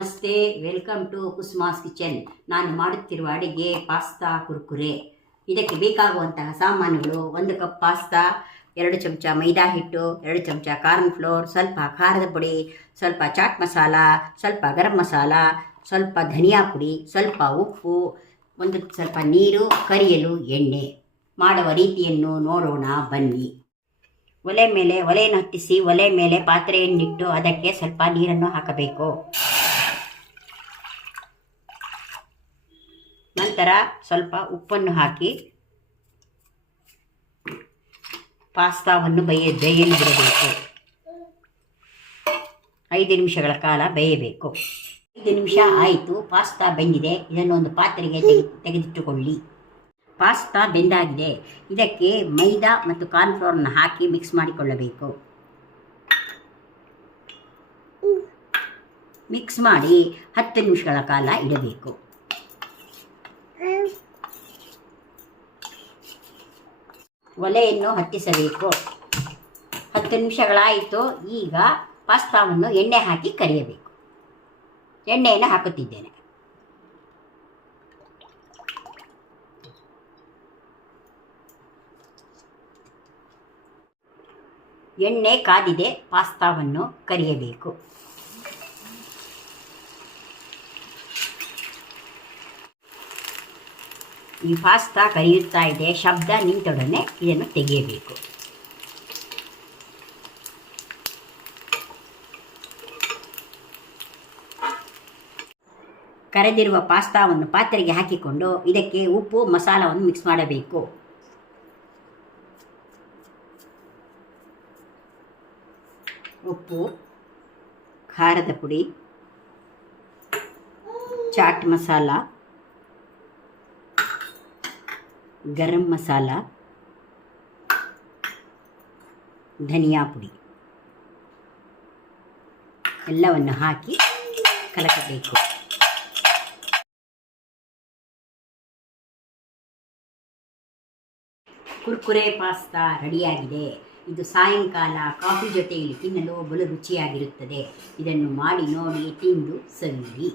ನಮಸ್ತೆ, welcome to Kusuma's kitchen. ನಾನು ಮಾಡುತ್ತಿರುವ ಅಡಿಗೆ ಪಾಸ್ತಾ ಕುರ್ಕುರೆ. ಇದಕ್ಕೆ ಬೇಕಾಗುವಂತಹ ಸಾಮಾನುಗಳು: 1 ಕಪ್ ಪಾಸ್ತಾ, 2 ಚಮಚ ಮೈದಾ ಹಿಟ್ಟು, 2 ಚಮಚ ಕಾರ್ನ್ ಫ್ಲೋರ್, ಸ್ವಲ್ಪ ಖಾರದ ಪುಡಿ, ಸ್ವಲ್ಪ ಚಾಟ್ ಮಸಾಲ, ಸ್ವಲ್ಪ ಗರಂ ಮಸಾಲ, ಸ್ವಲ್ಪ ಧನಿಯಾ ಪುಡಿ, ಸ್ವಲ್ಪ ಉಪ್ಪು, ಸ್ವಲ್ಪ ನೀರು, ಕರಿಯಲು ಎಣ್ಣೆ. ಮಾಡುವ ರೀತಿಯನ್ನು ನೋಡೋಣ ಬನ್ನಿ. ಒಲೆಯನ್ನು ಹತ್ತಿಸಿ ಒಲೆ ಮೇಲೆ ಪಾತ್ರೆಯನ್ನಿಟ್ಟು ಅದಕ್ಕೆ ಸ್ವಲ್ಪ ನೀರನ್ನು ಹಾಕಬೇಕು. ನಂತರ ಸ್ವಲ್ಪ ಉಪ್ಪನ್ನು ಹಾಕಿ ಪಾಸ್ತಾವನ್ನು ಬೇಯಲು ಬಿಡಬೇಕು. 5 ನಿಮಿಷಗಳ ಕಾಲ ಬೇಯಬೇಕು. 5 ನಿಮಿಷ ಆಯಿತು, ಪಾಸ್ತಾ ಬೆಂದಿದೆ. ಇದನ್ನು ಒಂದು ಪಾತ್ರೆಗೆ ತೆಗೆದಿಟ್ಟುಕೊಳ್ಳಿ. ಪಾಸ್ತಾ ಬೆಂದಾಗಿದೆ. ಇದಕ್ಕೆ ಮೈದಾ ಮತ್ತು ಕಾರ್ನ್ಫ್ಲೋರನ್ನು ಹಾಕಿ ಮಿಕ್ಸ್ ಮಾಡಿಕೊಳ್ಳಬೇಕು. ಮಿಕ್ಸ್ ಮಾಡಿ 10 ನಿಮಿಷಗಳ ಕಾಲ ಇಡಬೇಕು. ಒಲೆಯನ್ನು ಹತ್ತಿಸಬೇಕು. 10 ನಿಮಿಷಗಳಾಯಿತು. ಈಗ ಪಾಸ್ತಾವನ್ನು ಎಣ್ಣೆ ಹಾಕಿ ಕರಿಯಬೇಕು. ಎಣ್ಣೆಯನ್ನು ಹಾಕುತ್ತಿದ್ದೇನೆ. ಎಣ್ಣೆ ಕಾದಿದೆ. ಪಾಸ್ತಾವನ್ನು ಕರಿಯಬೇಕು. ಈ ಪಾಸ್ತಾ ಕರಿಯುತ್ತಾ ಇದೆ. ಶಬ್ದ ನಿಂತೊಡನೆ ಇದನ್ನು ತೆಗೆಯಬೇಕು. ಕರೆದಿರುವ ಪಾಸ್ತಾವನ್ನು ಪಾತ್ರೆಗೆ ಹಾಕಿಕೊಂಡು ಇದಕ್ಕೆ ಉಪ್ಪು ಮಸಾಲವನ್ನು ಮಿಕ್ಸ್ ಮಾಡಬೇಕು. ಉಪ್ಪು, ಖಾರದ ಪುಡಿ, ಚಾಟ್ ಮಸಾಲ, ಗರಂ ಮಸಾಲ, ಧನಿಯಾ ಪುಡಿ ಎಲ್ಲವನ್ನು ಹಾಕಿ ಕಲಕಬೇಕು. ಕುರ್ಕುರೆ ಪಾಸ್ತಾ ರೆಡಿಯಾಗಿದೆ. ಇದು ಸಾಯಂಕಾಲ ಕಾಫಿ ಜೊತೆಯಲ್ಲಿ ತಿನ್ನಲು ಬಲು ರುಚಿಯಾಗಿರುತ್ತದೆ. ಇದನ್ನು ಮಾಡಿ ನೋಡಿ, ತಿಂದು ಸವಿಯಿರಿ.